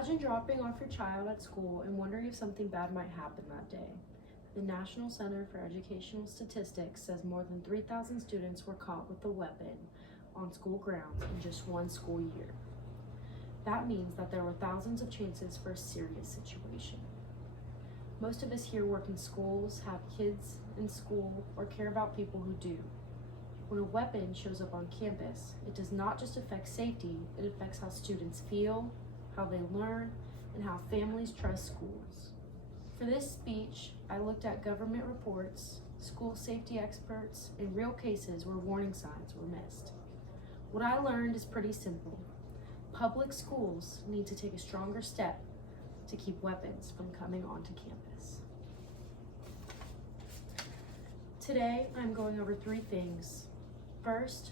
Imagine dropping off your child at school and wondering if something bad might happen that day. The National Center for Educational Statistics says more than 3,000 students were caught with a weapon on school grounds in just one school year. That means that there were thousands of chances for a serious situation. Most of us here work in schools, have kids in school, or care about people who do. When a weapon shows up on campus, it does not just affect safety, it affects how students feel, how they learn, and how families trust schools. For this speech, I looked at government reports, school safety experts, and real cases where warning signs were missed. What I learned is pretty simple. Public schools need to take a stronger step to keep weapons from coming onto campus. Today, I'm going over 3 things. First,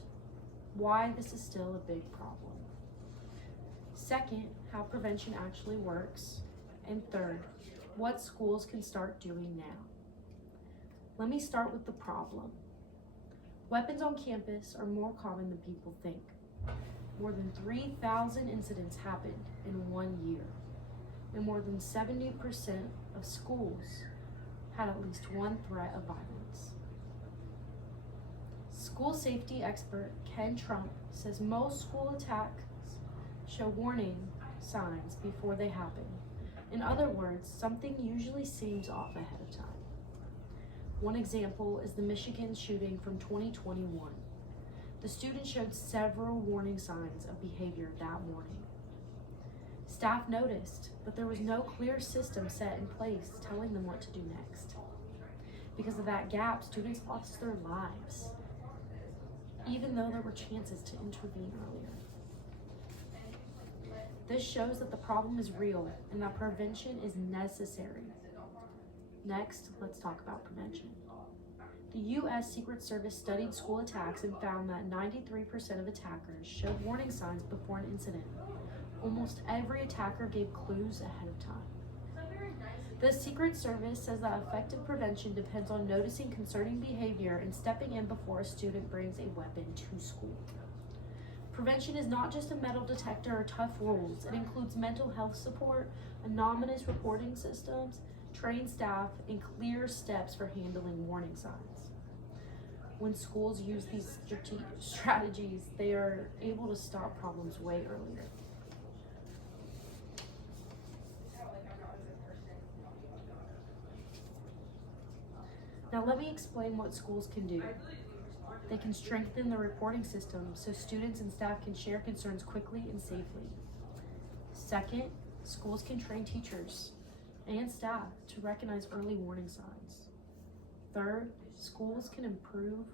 why this is still a big problem. Second, how prevention actually works. And third, what schools can start doing now. Let me start with the problem. Weapons on campus are more common than people think. More than 3,000 incidents happened in 1 year, and more than 70% of schools had at least one threat of violence. School safety expert Ken Trump says most school attacks show warning signs before they happen. In other words, something usually seems off ahead of time. One example is the Michigan shooting from 2021. The student showed several warning signs of behavior that morning. Staff noticed, but there was no clear system set in place telling them what to do next. Because of that gap, students lost their lives, even though there were chances to intervene earlier. This shows that the problem is real and that prevention is necessary. Next, let's talk about prevention. The U.S. Secret Service studied school attacks and found that 93% of attackers showed warning signs before an incident. Almost every attacker gave clues ahead of time. The Secret Service says that effective prevention depends on noticing concerning behavior and stepping in before a student brings a weapon to school. Prevention is not just a metal detector or tough rules. It includes mental health support, anonymous reporting systems, trained staff, and clear steps for handling warning signs. When schools use these strategies, they are able to stop problems way earlier. Now let me explain what schools can do. They can strengthen the reporting system so students and staff can share concerns quickly and safely. Second, schools can train teachers and staff to recognize early warning signs. Third, schools can improve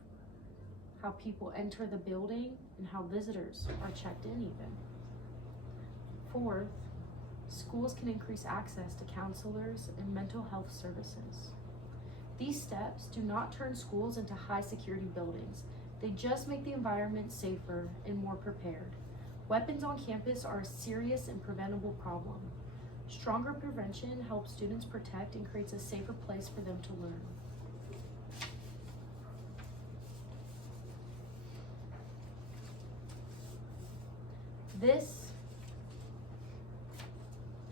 how people enter the building and how visitors are checked in even. Fourth, schools can increase access to counselors and mental health services. These steps do not turn schools into high security buildings. They just make the environment safer and more prepared. Weapons on campus are a serious and preventable problem. Stronger prevention helps students protect and creates a safer place for them to learn. This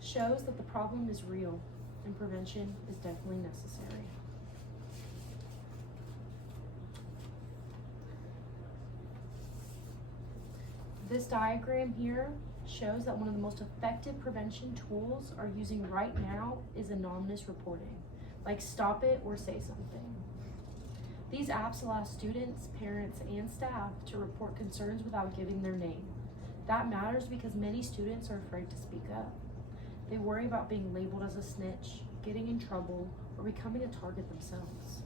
shows that the problem is real and prevention is definitely necessary. This diagram here shows that one of the most effective prevention tools are using right now is anonymous reporting, like Stop It or Say Something. These apps allow students, parents, and staff to report concerns without giving their name. That matters because many students are afraid to speak up. They worry about being labeled as a snitch, getting in trouble, or becoming a target themselves.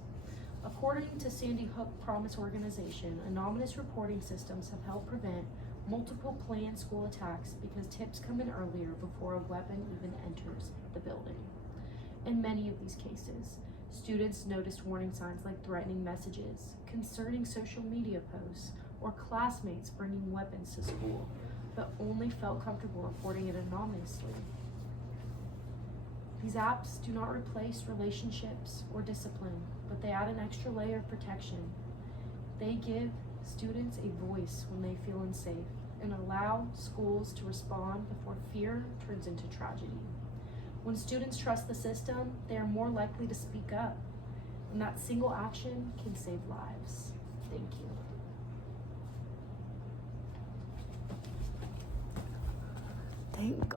According to Sandy Hook Promise Organization, anonymous reporting systems have helped prevent multiple planned school attacks because tips come in earlier before a weapon even enters the building. In many of these cases, students noticed warning signs like threatening messages, concerning social media posts, or classmates bringing weapons to school, but only felt comfortable reporting it anonymously. These apps do not replace relationships or discipline, but they add an extra layer of protection. They give students a voice when they feel unsafe, and allow schools to respond before fear turns into tragedy. When students trust the system, they are more likely to speak up, and that single action can save lives. Thank you. Thank God.